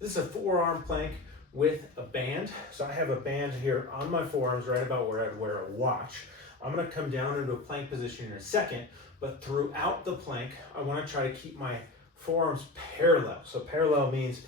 This is a forearm plank with a band. So I have a band here on my forearms right about where I'd wear a watch. I'm gonna come down into a plank position in a second, but throughout the plank, I wanna try to keep my forearms parallel. So parallel means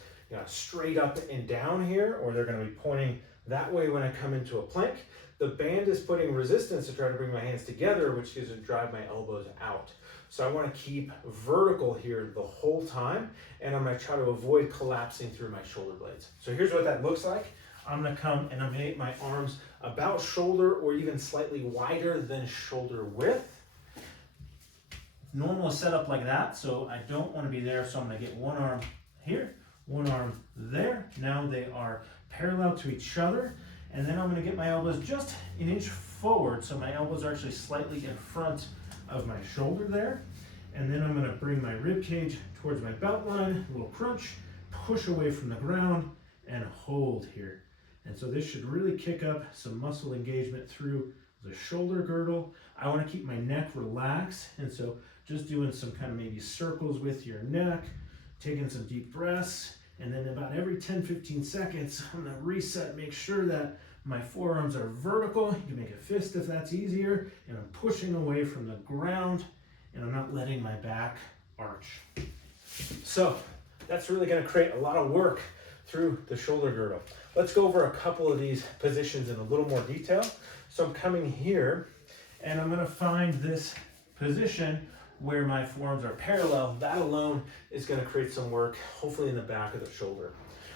straight up and down here, or they're gonna be pointing that way when I come into a plank. The band is putting resistance to try to bring my hands together, which is to drive my elbows out. So I want to keep vertical here the whole time, and I'm going to try to avoid collapsing through my shoulder blades. So here's what that looks like. I'm going to come and I'm going to make my arms about shoulder or even slightly wider than shoulder width. Normal setup like that, so I don't want to be there, so I'm going to get one arm here, one arm there. Now they are parallel to each other, and then I'm going to get my elbows just an inch forward, so my elbows are actually slightly in front of my shoulder there. And then I'm going to bring my rib cage towards my belt line, a little crunch, push away from the ground, and hold here. And so this should really kick up some muscle engagement through the shoulder girdle. I want to keep my neck relaxed, and so just doing some kind of maybe circles with your neck, taking some deep breaths, and then about every 10-15 seconds, I'm going to reset, make sure that my forearms are vertical. You can make a fist if that's easier, and I'm pushing away from the ground, and I'm not letting my back arch. So that's really going to create a lot of work through the shoulder girdle. Let's go over a couple of these positions in a little more detail. So I'm coming here, and I'm going to find this position where my forearms are parallel. That alone is going to create some work, hopefully in the back of the shoulder.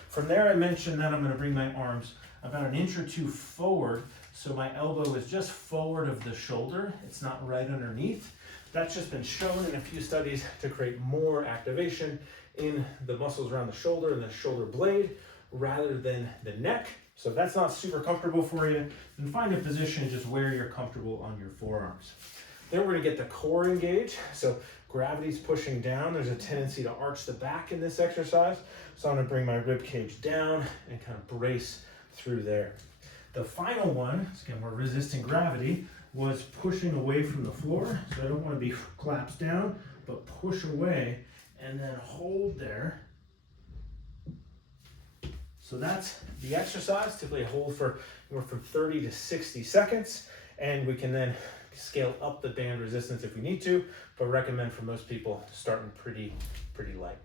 From there, I mentioned that I'm going to bring my arms about an inch or two forward, so my elbow is just forward of the shoulder. It's not right underneath. That's just been shown in a few studies to create more activation in the muscles around the shoulder and the shoulder blade rather than the neck. So if that's not super comfortable for you, then find a position just where you're comfortable on your forearms. Then we're going to get the core engaged. So gravity's pushing down. There's a tendency to arch the back in this exercise. So I'm going to bring my rib cage down and kind of brace through there. The final one, again, we're resisting gravity, was pushing away from the floor. So I don't want to be collapsed down, but push away and then hold there. So that's the exercise. Typically hold for anywhere from 30 to 60 seconds, and we can then scale up the band resistance if we need to, but recommend for most people starting pretty light.